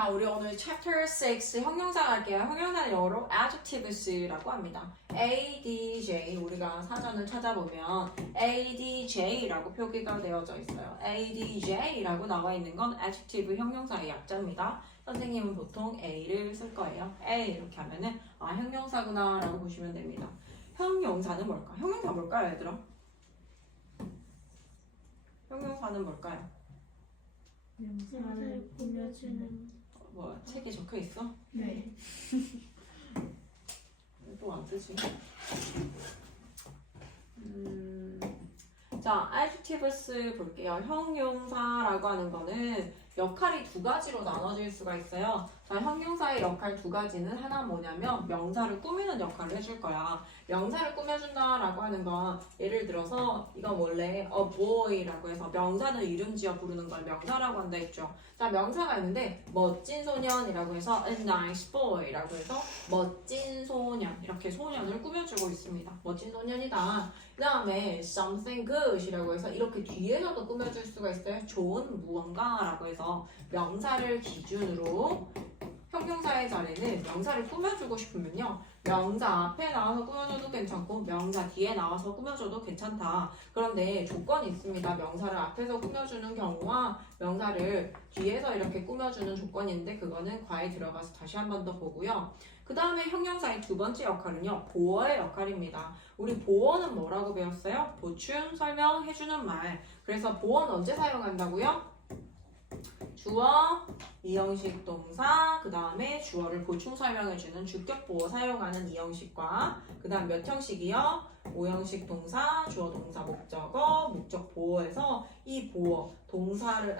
자, 우리 오늘 Chapter 6 형용사 갈게요. 형용사는 영어로 adjectives라고 합니다. ADJ, 우리가 사전을 찾아보면 ADJ라고 표기가 되어져 있어요. ADJ라고 나와 있는 건 adjective 형용사의 약자입니다. 선생님은 보통 A를 쓸 거예요. A 이렇게 하면은 아, 형용사구나 라고 보시면 됩니다. 형용사는 뭘까? 형용사 뭘까요, 얘들아? 형용사는 뭘까요? 명사를 꾸며주는. 뭐 책에 적혀 있어? 네. 또 안 쓰지? 자, adjectives 볼게요. 형용사라고 하는 거는 역할이 두 가지로 나눠질 수가 있어요. 자, 형용사의 역할 두 가지는 하나 뭐냐면 명사를 꾸미는 역할을 해줄 거야. 명사를 꾸며준다라고 하는 건 예를 들어서 이건 원래 a boy라고 해서 명사는 이름 지어 부르는 걸 명사라고 한다 했죠. 자, 명사가 있는데 멋진 소년이라고 해서 a nice boy라고 해서 멋진 소년 이렇게 소년을 꾸며주고 있습니다. 멋진 소년이다. 그 다음에 something good이라고 해서 이렇게 뒤에서도 꾸며줄 수가 있어요. 좋은 무언가라고 해서 명사를 기준으로 형용사의 자리는 명사를 꾸며주고 싶으면요. 명사 앞에 나와서 꾸며줘도 괜찮고 명사 뒤에 나와서 꾸며줘도 괜찮다. 그런데 조건이 있습니다. 명사를 앞에서 꾸며주는 경우와 명사를 뒤에서 이렇게 꾸며주는 조건이 있는데 그거는 과에 들어가서 다시 한 번 더 보고요. 그 다음에 형용사의 두 번째 역할은요. 보어의 역할입니다. 우리 보어는 뭐라고 배웠어요? 보충, 설명해주는 말. 그래서 보어는 언제 사용한다고요? 주어, 이형식 동사, 그 다음에 주어를 보충 설명해주는 주격 보어 사용하는 이형식과 그 다음 몇 형식이요? 5형식 동사, 주어, 동사, 목적어, 목적 보어에서 이 보어, 동사를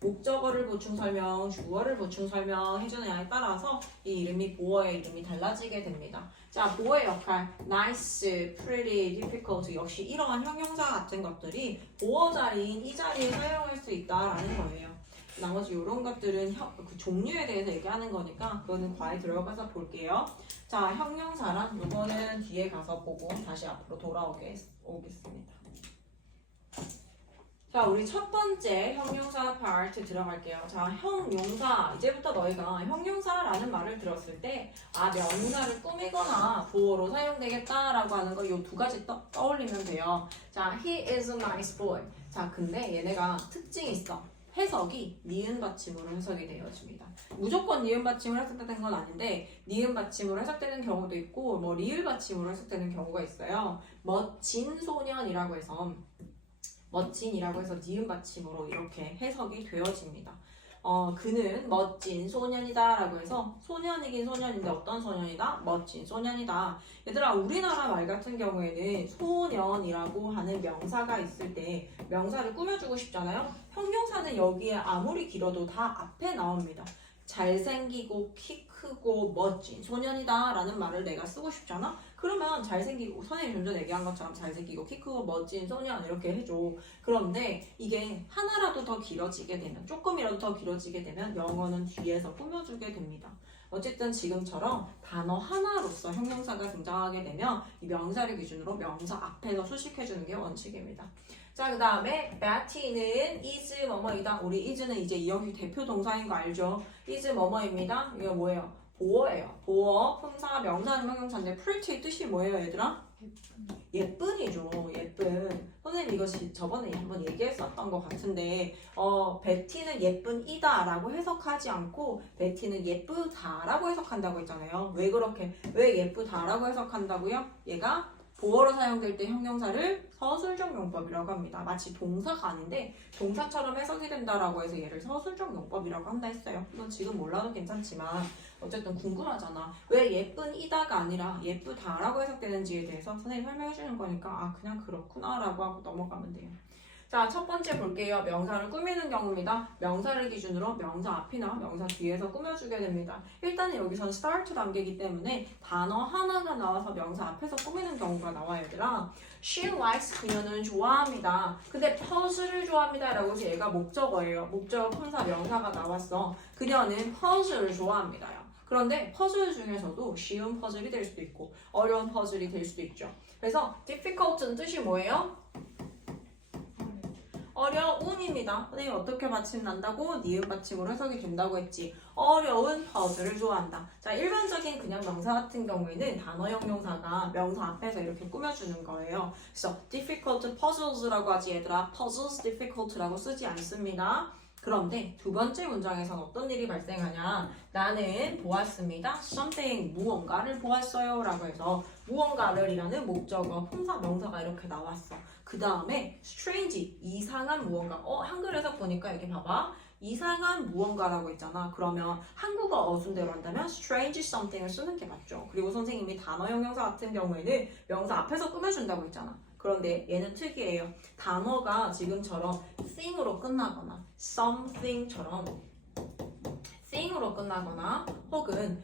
목적어를 보충 설명, 주어를 보충 설명해주느냐에 따라서 이 이름이 보어의 이름이 달라지게 됩니다. 자, 보어의 역할, nice, pretty, difficult 역시 이러한 형용사 같은 것들이 보어 자리인 이 자리에 사용할 수 있다라는 거예요. 나머지 이런 것들은 그 종류에 대해서 얘기하는 거니까 그거는 과에 들어가서 볼게요. 자, 형용사란 이거는 뒤에 가서 보고 다시 앞으로 돌아오겠습니다. 자, 우리 첫 번째 형용사 파트 들어갈게요. 자, 형용사. 이제부터 너희가 형용사라는 말을 들었을 때 아, 명사를 꾸미거나 보어로 사용되겠다라고 하는 거 이 두 가지 떠올리면 돼요. 자, he is a nice boy. 자, 근데 얘네가 특징이 있어. 해석이 니은 받침으로 해석이 되어집니다. 무조건 니은 받침으로 해석되는 건 아닌데 니은 받침으로 해석되는 경우도 있고 뭐 리을 받침으로 해석되는 경우가 있어요. 멋진 소년이라고 해서 멋진이라고 해서 니은 받침으로 이렇게 해석이 되어집니다. 그는 멋진 소년이다 라고 해서 소년이긴 소년인데 어떤 소년이다? 멋진 소년이다. 얘들아, 우리나라 말 같은 경우에는 소년이라고 하는 명사가 있을 때 명사를 꾸며주고 싶잖아요. 형용사는 여기에 아무리 길어도 다 앞에 나옵니다. 잘생기고 키 크고 멋진 소년이다 라는 말을 내가 쓰고 싶잖아? 그러면 잘생기고, 선생님이 좀 전에 얘기한 것처럼 잘생기고 키 크고 멋진 소년 이렇게 해줘. 그런데 이게 하나라도 더 길어지게 되면, 조금이라도 더 길어지게 되면 영어는 뒤에서 꾸며주게 됩니다. 어쨌든 지금처럼 단어 하나로서 형용사가 등장하게 되면 이 명사를 기준으로 명사 앞에서 수식해주는 게 원칙입니다. 자, 그 다음에 Betty는 is 뭐뭐이다. 우리 is는 이제 이형식 대표 동사인 거 알죠? is 뭐뭐입니다. 이거 뭐예요? 보어예요. 보어, 품사, 명사는 형용사인데 pretty 뜻이 뭐예요, 얘들아? 예쁜이죠. 예쁜. 선생님 이거 저번에 한번 얘기했었던 것 같은데 베티는 예쁜이다 라고 해석하지 않고 베티는 예쁘다 라고 해석한다고 했잖아요. 왜 예쁘다 라고 해석한다고요? 얘가 보어로 사용될 때 형용사를 서술적 용법이라고 합니다. 마치 동사가 아닌데 동사처럼 해석이 된다라고 해서 얘를 서술적 용법이라고 한다 했어요. 이건 지금 몰라도 괜찮지만 어쨌든 궁금하잖아. 왜 예쁜이다가 아니라 예쁘다라고 해석되는지에 대해서 선생님이 설명해 주는 거니까 아, 그냥 그렇구나 라고 하고 넘어가면 돼요. 자, 첫 번째 볼게요. 명사를 꾸미는 경우입니다. 명사를 기준으로 명사 앞이나 명사 뒤에서 꾸며주게 됩니다. 일단은 여기서는 start 단계이기 때문에 단어 하나가 나와서 명사 앞에서 꾸미는 경우가 나와요, 얘들아. She likes, 그녀는 좋아합니다. 근데 퍼즐을 좋아합니다 라고 해서 얘가 목적어예요. 목적어, 품사, 명사가 나왔어. 그녀는 퍼즐을 좋아합니다요. 그런데 퍼즐 중에서도 쉬운 퍼즐이 될 수도 있고 어려운 퍼즐이 될 수도 있죠. 그래서 difficult는 뜻이 뭐예요? 어려운입니다. 선생님 어떻게 받침 난다고? 니은 받침으로 해석이 된다고 했지. 어려운 퍼즐을 좋아한다. 자, 일반적인 그냥 명사 같은 경우에는 단어형 명사가 명사 앞에서 이렇게 꾸며주는 거예요. 그래서 difficult puzzles라고 하지 얘들아. puzzles difficult라고 쓰지 않습니다. 그런데 두 번째 문장에서는 어떤 일이 발생하냐? 나는 보았습니다. something 무언가를 보았어요 라고 해서 무언가를 이라는 목적어 품사 명사가 이렇게 나왔어. 그 다음에 strange 이상한 무언가. 한글에서 보니까 여기 봐봐. 이상한 무언가라고 있잖아. 그러면 한국어 어순대로 한다면 strange something을 쓰는 게 맞죠. 그리고 선생님이 단어형 명사 같은 경우에는 명사 앞에서 꾸며준다고 했잖아. 그런데 얘는 특이해요. 단어가 지금처럼 thing으로 끝나거나 something처럼 thing으로 끝나거나 혹은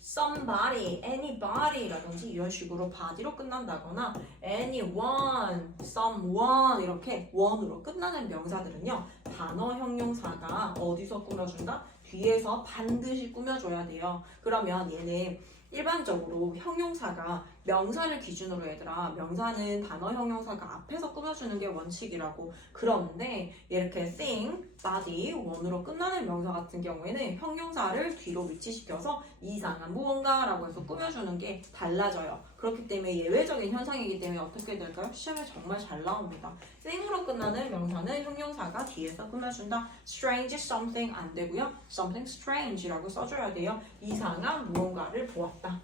somebody, anybody라든지 이런 식으로 body로 끝난다거나 anyone, someone 이렇게 one으로 끝나는 명사들은요. 단어 형용사가 어디서 꾸며준다? 뒤에서 반드시 꾸며줘야 돼요. 그러면 얘는 일반적으로 형용사가 명사를 기준으로 얘들아 명사는 단어 형용사가 앞에서 꾸며주는 게 원칙이라고 그러는데 이렇게 thing, body, one으로 끝나는 명사 같은 경우에는 형용사를 뒤로 위치시켜서 이상한 무언가라고 해서 꾸며주는 게 달라져요. 그렇기 때문에 예외적인 현상이기 때문에 어떻게 될까요? 시험에 정말 잘 나옵니다. thing으로 끝나는 명사는 형용사가 뒤에서 꾸며준다. strange something 안 되고요. something strange라고 써줘야 돼요. 이상한 무언가를 보았다.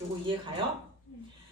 요거 이해가요?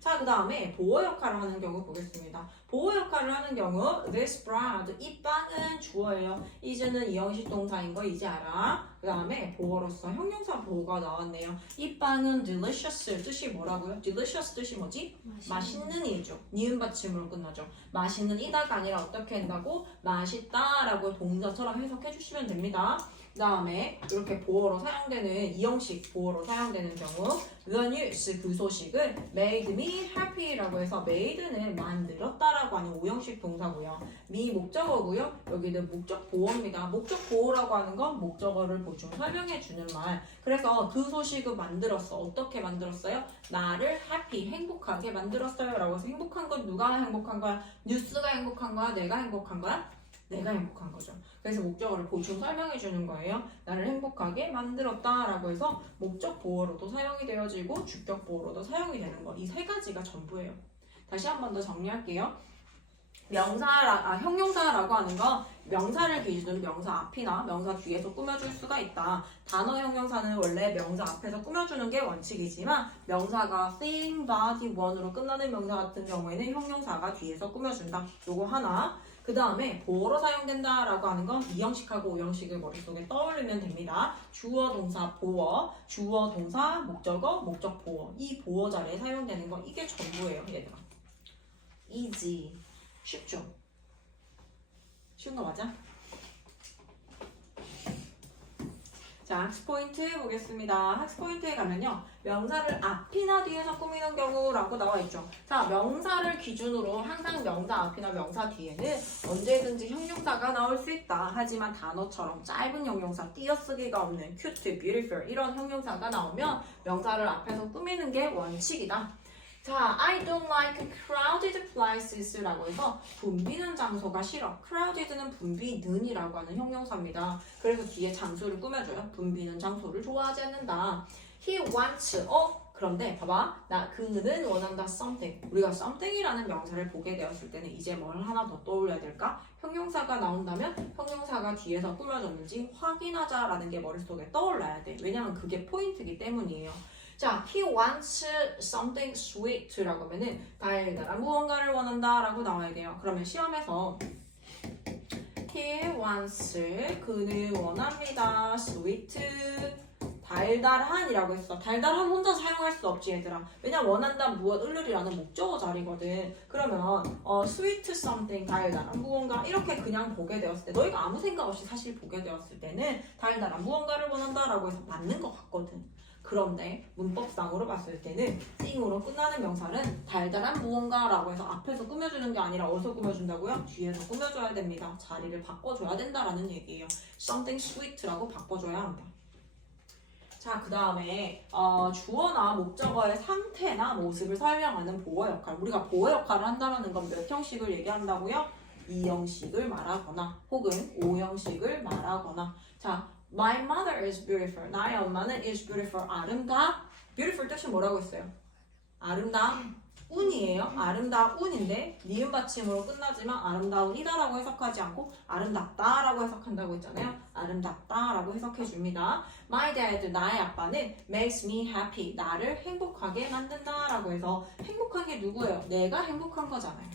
자, 그 다음에 보호 역할을 하는 경우 보겠습니다. 보호 역할을 하는 경우 this bread, 이 빵은 주어예요. 이제는 이형식 동사인 거 이제 알아. 그 다음에 보호로서 형용사 보호가 나왔네요. 이 빵은 delicious 뜻이 뭐라고요? delicious 뜻이 뭐지? 맛있는 이죠. 니은 받침으로 끝나죠. 맛있는 이다가 아니라 어떻게 한다고? 맛있다라고 동사처럼 해석해 주시면 됩니다. 그 다음에 이렇게 보어로 사용되는 이형식 보어로 사용되는 경우 the news 그 소식을 made me happy라고 해서 made는 만들었다라고 하는 오형식 동사고요. me 목적어고요. 여기는 목적 보어입니다. 목적 보어라고 하는 건 목적어를 보충 설명해 주는 말. 그래서 그 소식을 만들었어. 어떻게 만들었어요? 나를 happy 행복하게 만들었어요 라고 해서 행복한 건 누가 행복한 거야? 뉴스가 행복한 거야? 내가 행복한 거야? 내가 행복한 거죠. 그래서 목적어를 보충 설명해 주는 거예요. 나를 행복하게 만들었다라고 해서 목적 보어로도 사용이 되어지고 주격 보어로도 사용이 되는 거. 이 세 가지가 전부예요. 다시 한 번 더 정리할게요. 형용사라고 하는 건 명사를 기준으로 명사 앞이나 명사 뒤에서 꾸며줄 수가 있다. 단어 형용사는 원래 명사 앞에서 꾸며주는 게 원칙이지만 명사가 thing, body, one으로 끝나는 명사 같은 경우에는 형용사가 뒤에서 꾸며준다. 요거 하나. 그 다음에 보어로 사용된다라고 하는 건 이형식하고 오형식을 머릿속에 떠올리면 됩니다. 주어, 동사, 보어, 주어, 동사, 목적어, 목적, 보어. 이 보어 자리에 사용되는 건 이게 전부예요, 얘들아. easy. 쉽죠? 쉬운 거 맞아? 자, 학습 포인트 보겠습니다. 학습 포인트에 가면요. 명사를 앞이나 뒤에서 꾸미는 경우라고 나와 있죠. 자, 명사를 기준으로 항상 명사 앞이나 명사 뒤에는 언제든지 형용사가 나올 수 있다. 하지만 단어처럼 짧은 형용사, 띄어쓰기가 없는 cute, beautiful 이런 형용사가 나오면 명사를 앞에서 꾸미는 게 원칙이다. 자, I don't like crowded places라고 해서 붐비는 장소가 싫어. crowded는 붐비는이라고 하는 형용사입니다. 그래서 뒤에 장소를 꾸며줘요. 붐비는 장소를 좋아하지 않는다. He wants, 그런데 봐봐. 그는 원한다 something. 우리가 something이라는 명사를 보게 되었을 때는 이제 뭘 하나 더 떠올려야 될까? 형용사가 나온다면 형용사가 뒤에서 꾸며졌는지 확인하자라는 게 머릿속에 떠올라야 돼. 왜냐면 그게 포인트이기 때문이에요. 자, he wants something sweet라고 하면은 달달한 무언가를 원한다라고 나와야 돼요. 그러면 시험에서 he wants 그는 원합니다. sweet 달달한이라고 했어. 달달한 혼자 사용할 수 없지 얘들아. 왜냐 원한다 무엇 을르리라는 목적어 자리거든. 그러면 sweet something 달달한 무언가 이렇게 그냥 보게 되었을 때 너희가 아무 생각 없이 사실 보게 되었을 때는 달달한 무언가를 원한다라고 해서 맞는 것 같거든. 그런데 문법상으로 봤을 때는 띵으로 끝나는 명사는 달달한 무언가라고 해서 앞에서 꾸며주는 게 아니라 어디서 꾸며준다고요? 뒤에서 꾸며줘야 됩니다. 자리를 바꿔줘야 된다라는 얘기예요. something sweet라고 바꿔줘야 합니다. 자, 그 다음에 주어나 목적어의 상태나 모습을 설명하는 보어 역할. 우리가 보어 역할을 한다는 건 몇 형식을 얘기한다고요? 2형식을 말하거나 혹은 5형식을 말하거나 자, my mother is beautiful. 나의 엄마는 is beautiful. beautiful 뜻이 뭐라고 했어요? 운이에요. 아름다운인데 니은 받침으로 끝나지만 아름다운이다라고 해석하지 않고 아름답다라고 해석한다고 했잖아요. 아름답다라고 해석해 줍니다. My dad, 나의 아빠는 makes me happy. 나를 행복하게 만든다라고 해서 행복한 게 누구예요? 내가 행복한 거잖아요.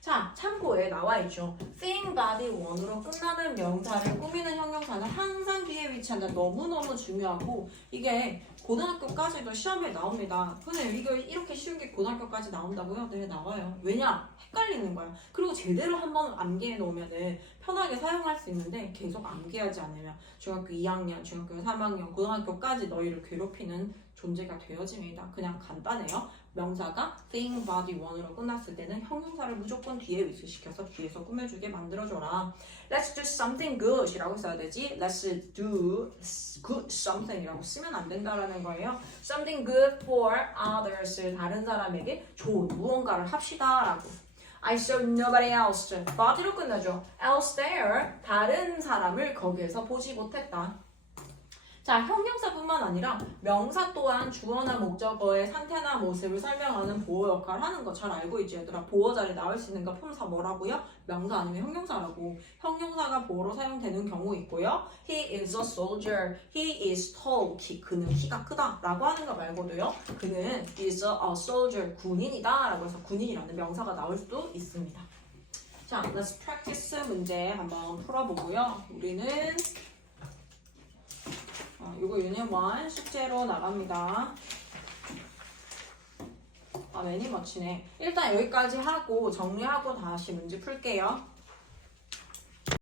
자, 참고에 나와 있죠. thing, body, one으로 끝나는 명사를 꾸미는 형용사는 항상 뒤에 위치한다. 너무너무 중요하고 이게 고등학교까지도 시험에 나옵니다. 근데 이거 이렇게 쉬운 게 고등학교까지 나온다고요? 네, 나와요. 왜냐? 헷갈리는 거야. 그리고 제대로 한번 암기해 놓으면은 편하게 사용할 수 있는데 계속 암기하지 않으면 중학교 2학년, 중학교 3학년, 고등학교까지 너희를 괴롭히는 존재가 되어집니다. 그냥 간단해요. 명사가 thing, body, one으로 끝났을 때는 형용사를 무조건 뒤에 위치시켜서 뒤에서 꾸며주게 만들어줘라. Let's do something good 이라고 써야 되지. Let's do good something 이라고 쓰면 안 된다라는 거예요. Something good for others. 다른 사람에게 좋은 무언가를 합시다 라고. I saw nobody else. body로 끝나죠. else there. 다른 사람을 거기에서 보지 못했다. 자, 형용사뿐만 아니라 명사 또한 주어나 목적어의 상태나 모습을 설명하는 보어 역할을 하는 거 잘 알고 있지 얘들아. 보어 자리에 나올 수 있는 거 품사 뭐라고요? 명사 아니면 형용사라고. 형용사가 보어로 사용되는 경우 있고요. He is a soldier. He is tall. 그는 키가 크다 라고 하는 거 말고도요. 그는 is a soldier. 군인이다 라고 해서 군인이라는 명사가 나올 수도 있습니다. 자, let's practice 문제 한번 풀어보고요. 우리는 이거 유닛 1 숙제로 나갑니다. 매니 머치네. 일단 여기까지 하고 정리하고 다시 문제 풀게요.